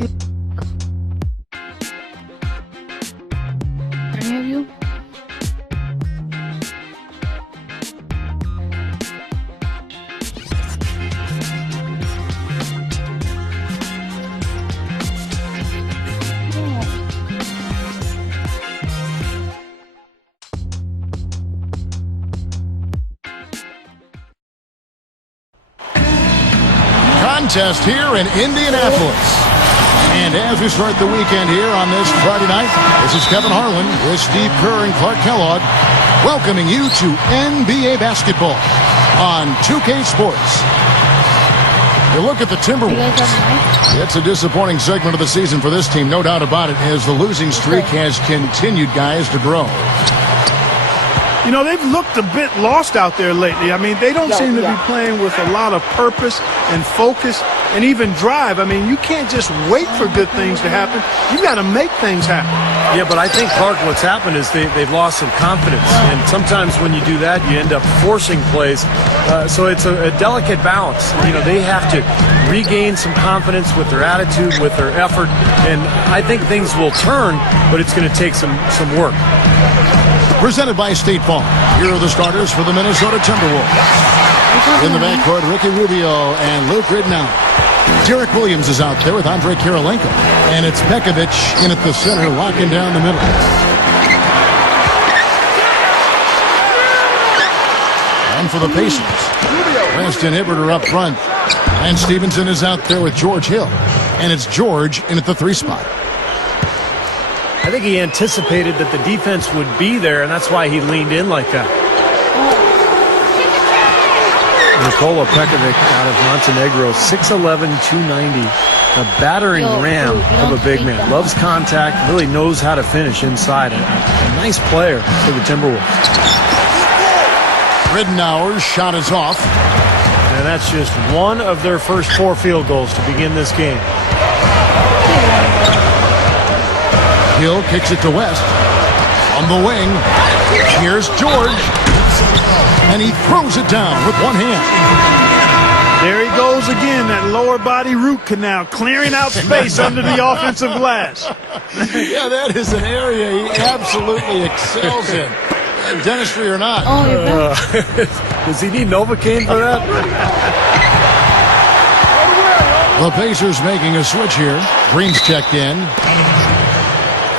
Any of you? Contest here in Indianapolis. And as we start the weekend here on this Friday night, this is Kevin Harlan with Steve Kerr and Clark Kellogg welcoming you to NBA basketball on 2K Sports. You look at the Timberwolves. It's a disappointing segment of the season for this team, no doubt about it, as the losing streak has continued, guys, to grow. You know, they've looked a bit lost out there lately. I mean, they don't seem to be playing with a lot of purpose and focus and even drive. I mean, you can't just wait for good things to happen. You got to make things happen. Yeah, but I think, Clark, what's happened is they've lost some confidence. And sometimes when you do that, you end up forcing plays. So it's a delicate balance. You know, they have to regain some confidence with their attitude, with their effort. And I think things will turn, but it's going to take some work. Presented by State Farm. Here are the starters for the Minnesota Timberwolves. In the backcourt, Ricky Rubio and Luke Ridnour. Derek Williams is out there with Andrei Kirilenko. And it's Pekovic in at the center, locking down the middle. And for the Pacers, Preston Hibbert are up front. And Stevenson is out there with George Hill. And it's George in at the 3 spot. I think he anticipated that the defense would be there, and that's why he leaned in like that. Nikola Pekovic out of Montenegro, 6'11", 290. A battering ram of a big man. Loves contact, really knows how to finish inside. A nice player for the Timberwolves. Ridnour's shot is off. And that's just one of their first 4 field goals to begin this game. Hill kicks it to West. On the wing, here's George. And he throws it down with one hand. There he goes again, that lower body root canal, clearing out space under the offensive glass. Yeah, that is an area he absolutely excels in. Dentistry or not. Oh, you're back. Does he need Novocaine for that? The Pacers making a switch here. Green's checked in.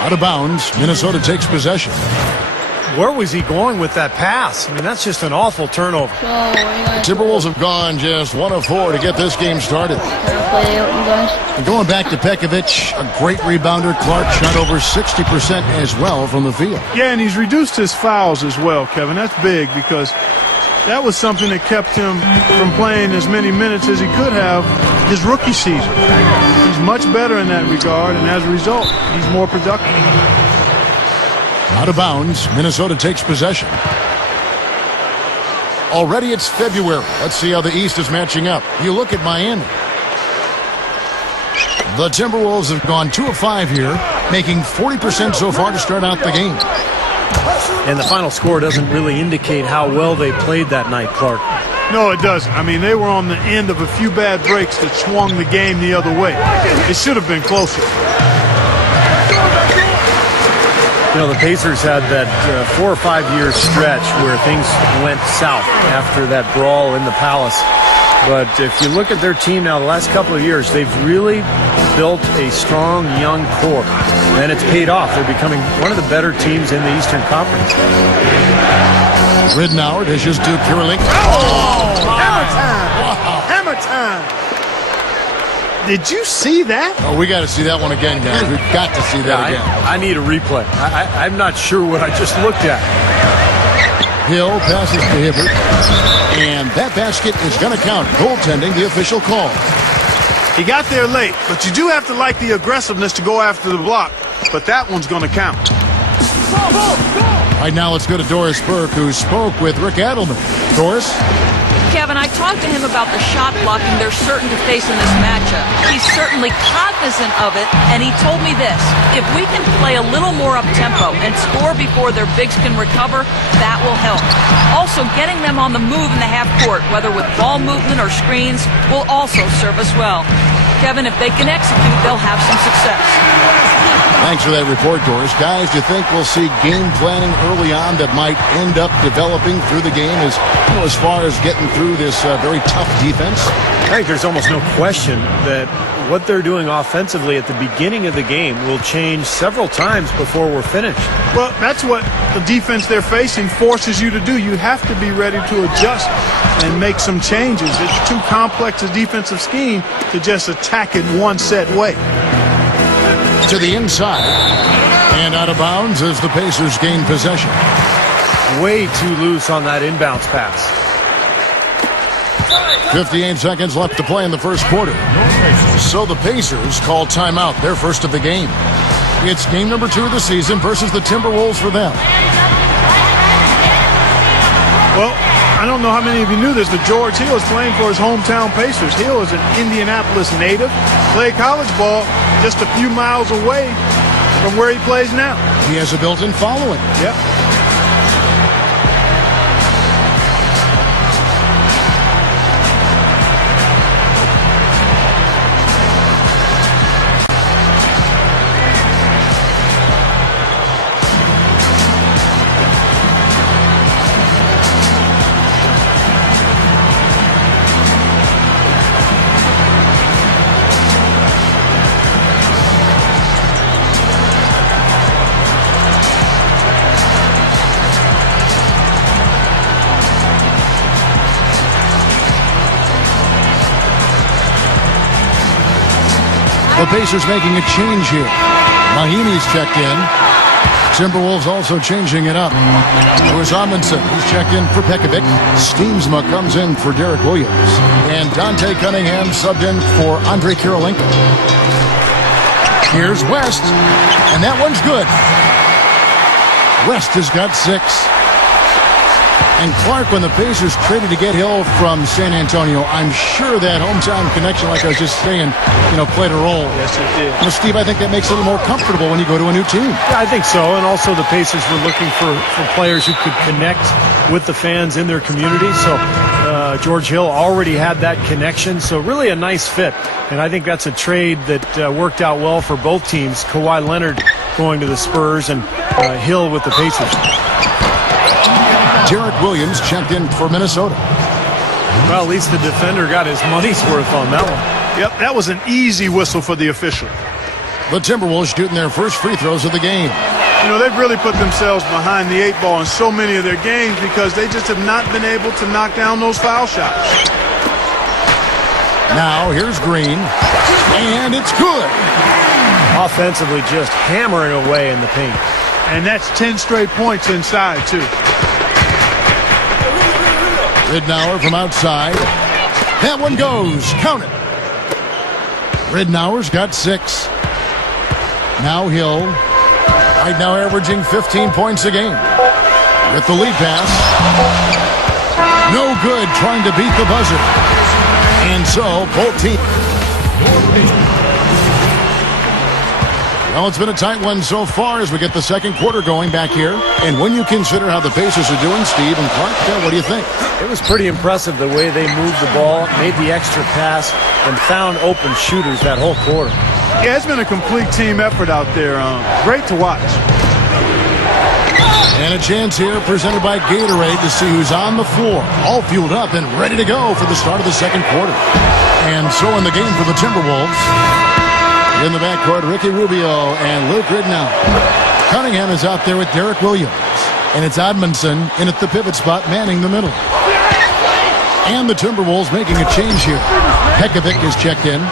Out of bounds. Minnesota takes possession. Where was he going with that pass? I mean, that's just an awful turnover. So, what are you guys Timberwolves have gone just 1 of 4 to get this game started. play out, you guys? And going back to Pekovic, a great rebounder. Clark shot over 60% as well from the field. Yeah, and he's reduced his fouls as well, Kevin. That's big because that was something that kept him from playing as many minutes as he could have his rookie season. He's much better in that regard, and as a result, he's more productive. Out of bounds. Minnesota takes possession. Already it's February. Let's see how the East is matching up. You look at Miami. The Timberwolves have gone 2 of 5 here, making 40% so far to start out the game. And the final score doesn't really indicate how well they played that night, Clark. No, it doesn't. I mean, they were on the end of a few bad breaks that swung the game the other way. It should have been closer. You know, the Pacers had that 4 or 5 year stretch where things went south after that brawl in the Palace. But if you look at their team now, the last couple of years, they've really built a strong young core. And it's paid off. They're becoming one of the better teams in the Eastern Conference. Ridnour dishes to Kirilenko. Oh, hammer time! Wow. Hammer time! Did you see that? Oh, we got to see that one again, guys. We've got to see that again. I need a replay. I'm not sure what I just looked at. Hill passes to Hibbert. And that basket is going to count. Goaltending, the official call. He got there late, but you do have to like the aggressiveness to go after the block. But that one's going to count. Right now, let's go to Doris Burke, who spoke with Rick Adelman. Doris? Kevin, I talked to him about the shot blocking they're certain to face in this matchup. He's certainly cognizant of it, and he told me this. If we can play a little more up-tempo and score before their bigs can recover, that will help. Also, getting them on the move in the half court, whether with ball movement or screens, will also serve us well. Kevin, if they can execute, they'll have some success. Thanks for that report, Doris. Guys, do you think we'll see game planning early on that might end up developing through the game as far as getting through this very tough defense? I think there's almost no question that what they're doing offensively at the beginning of the game will change several times before we're finished. Well, that's what the defense they're facing forces you to do. You have to be ready to adjust and make some changes. It's too complex a defensive scheme to just attack it one set way. To the inside and out of bounds as the Pacers gain possession. Way too loose on that inbounds pass. 58 seconds left to play in the first quarter. So the Pacers call timeout, their first of the game. It's game number 2 of the season versus the Timberwolves for them. Well, I don't know how many of you knew this, but George Hill is playing for his hometown Pacers. Hill is an Indianapolis native, played college ball just a few miles away from where he plays now. He has a built-in following. Yep. The Pacers making a change here. Mahimi's checked in. Timberwolves also changing it up. Lewis Amundsen, he's checked in for Pekovic. Steamsma comes in for Derek Williams. And Dante Cunningham subbed in for Andre Kirilenko. Here's West, and that one's good. West has got 6. And Clark, when the Pacers traded to get Hill from San Antonio, I'm sure that hometown connection, like I was just saying, played a role. Yes, it did. Steve, I think that makes it a little more comfortable when you go to a new team. Yeah, I think so. And also the Pacers were looking for players who could connect with the fans in their community. So George Hill already had that connection. So really a nice fit. And I think that's a trade that worked out well for both teams. Kawhi Leonard going to the Spurs and Hill with the Pacers. Derek Williams checked in for Minnesota. Well, at least the defender got his money's worth on that one. Yep, that was an easy whistle for the official. The Timberwolves shooting their first free throws of the game. They've really put themselves behind the 8 ball in so many of their games because they just have not been able to knock down those foul shots. Now, here's Green, and it's good. Offensively, just hammering away in the paint. And that's 10 straight points inside, too. Ridnour from outside. That one goes. Count it. Ridnour's got 6. Now Hill. Right now averaging 15 points a game. With the lead pass. No good trying to beat the buzzer. And so, both teams. Well, it's been a tight one so far as we get the second quarter going back here. And when you consider how the Pacers are doing, Steve and Clark, what do you think? It was pretty impressive the way they moved the ball, made the extra pass, and found open shooters that whole quarter. Yeah, it's been a complete team effort out there. Great to watch. And a chance here presented by Gatorade to see who's on the floor, all fueled up and ready to go for the start of the second quarter. And so in the game for the Timberwolves, in the backcourt, Ricky Rubio and Luke Ridnour. Cunningham is out there with Derek Williams. And it's Amundsen in at the pivot spot, manning the middle. And the Timberwolves making a change here. Pekovic is checked in.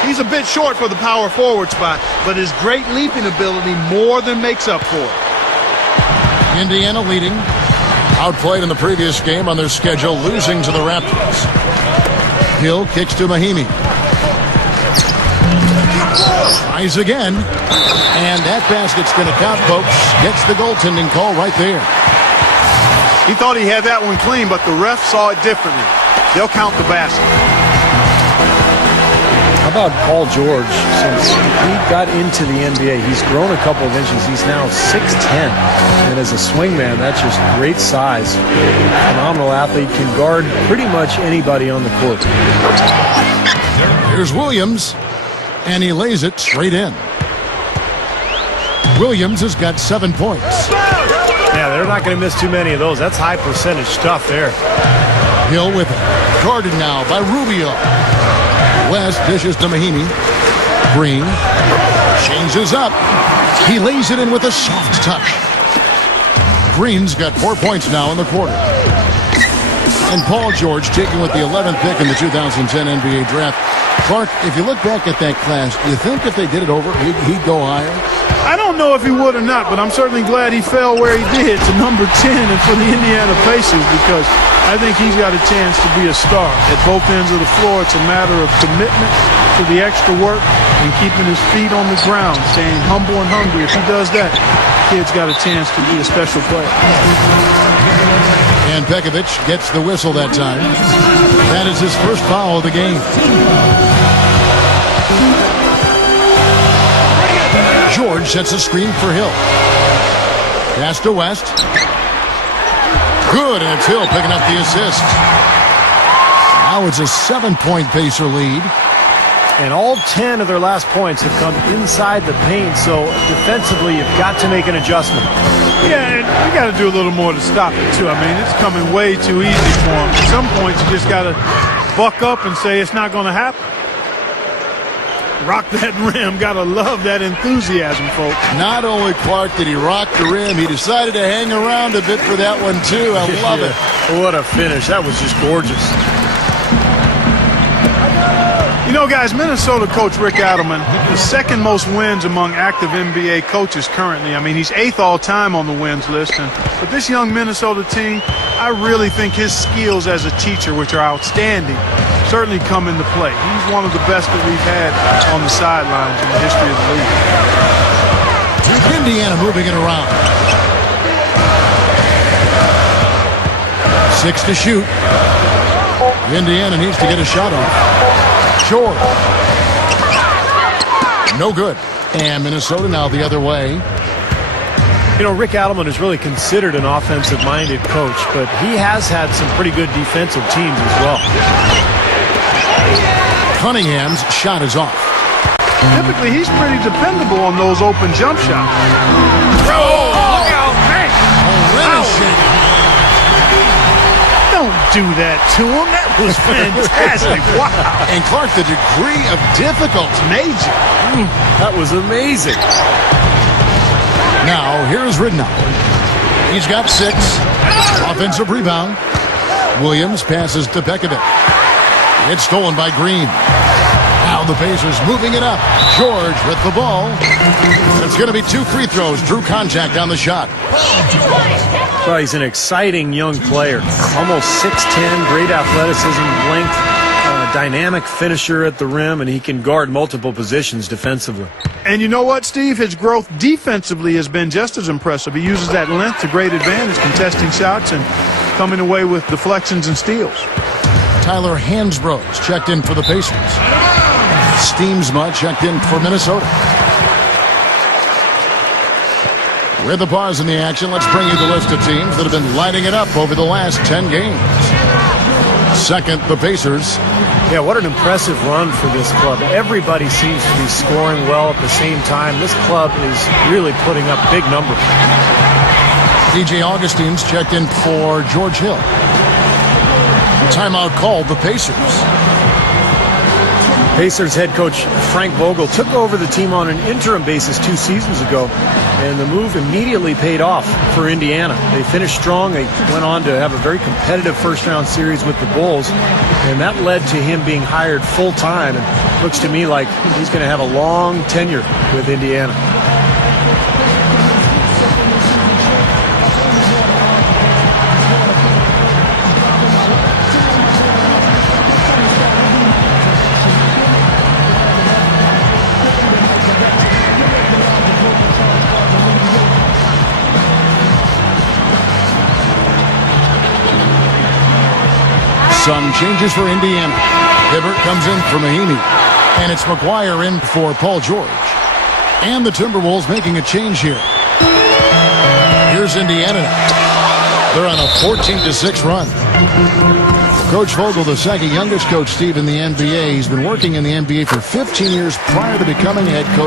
He's a bit short for the power forward spot, but his great leaping ability more than makes up for it. Indiana leading. Outplayed in the previous game on their schedule, losing to the Raptors. Hill kicks to Mahimi. Tries again. And that basket's going to count, folks. Gets the goaltending call right there. He thought he had that one clean, but the ref saw it differently. They'll count the basket. How about Paul George? Since he got into the NBA, he's grown a couple of inches. He's now 6'10". And as a swingman, that's just great size. Phenomenal athlete, can guard pretty much anybody on the court. Here's Williams, and he lays it straight in. Williams has got 7 points. Yeah, they're not going to miss too many of those. That's high percentage stuff there. Hill with it. Guarded now by Rubio. West dishes to Mahinmi. Green changes up. He lays it in with a soft touch. Green's got 4 points now in the quarter. And Paul George taken with the 11th pick in the 2010 NBA draft. Clark, if you look back at that class, do you think if they did it over, he'd go higher? I don't know if he would or not, but I'm certainly glad he fell where he did to number 10 and for the Indiana Pacers, because I think he's got a chance to be a star at both ends of the floor. It's a matter of commitment to the extra work and keeping his feet on the ground, staying humble and hungry. If he does that, kid's got a chance to be a special player. And Pekovic gets the whistle that time. That is his first foul of the game. George sets a screen for Hill. Pass to West. Good, and it's Hill picking up the assist. Now it's a 7-point Pacer lead. And all 10 of their last points have come inside the paint, so defensively you've got to make an adjustment. Yeah, and you got to do a little more to stop it, too. I mean, it's coming way too easy for him. At some points, you just got to buck up and say it's not going to happen. Rock that rim. Got to love that enthusiasm, folks. Not only, Clark, did he rock the rim, he decided to hang around a bit for that one, too. I love it. What a finish. That was just gorgeous. You know, guys, Minnesota coach Rick Adelman, the second most wins among active NBA coaches currently. I mean, he's 8th all-time on the wins list. But this young Minnesota team, I really think his skills as a teacher, which are outstanding, certainly come into play. He's one of the best that we've had on the sidelines in the history of the league. Indiana moving it around. 6 to shoot. Indiana needs to get a shot off. George. No good. And Minnesota now the other way. You know, Rick Adelman is really considered an offensive-minded coach, but he has had some pretty good defensive teams as well. Cunningham's shot is off. Typically, he's pretty dependable on those open jump shots. Oh, look out, man. Shake. Don't do that to him. That was fantastic. Wow. And Clark, the degree of difficulty. Major. That was amazing. Now, here's Ridnour. He's got 6. Offensive rebound. Williams passes to Pekovic. It's stolen by Green. Now the Pacers moving it up. George with the ball. It's going to be 2 free throws. Drew contact on the shot. Well, he's an exciting young player. Almost 6'10", great athleticism, length, dynamic finisher at the rim, and he can guard multiple positions defensively. And you know what, Steve? His growth defensively has been just as impressive. He uses that length to great advantage, contesting shots and coming away with deflections and steals. Tyler Hansbrough's checked in for the Pacers. Steamsma checked in for Minnesota. With the pause in the action, let's bring you the list of teams that have been lighting it up over the last 10 games. Second, the Pacers. Yeah, what an impressive run for this club. Everybody seems to be scoring well at the same time. This club is really putting up big numbers. DJ Augustine's checked in for George Hill. Timeout called the Pacers. Pacers head coach Frank Vogel took over the team on an interim basis 2 seasons ago, and the move immediately paid off for Indiana. They finished strong. They went on to have a very competitive first-round series with the Bulls, and that led to him being hired full-time. And looks to me like he's going to have a long tenure with Indiana. Some changes for Indiana. Hibbert comes in for Mahinmi. And it's McGuire in for Paul George. And the Timberwolves making a change here. Here's Indiana now. They're on a 14-6 run. Coach Vogel, the second youngest coach, Steve, in the NBA. He's been working in the NBA for 15 years prior to becoming head coach.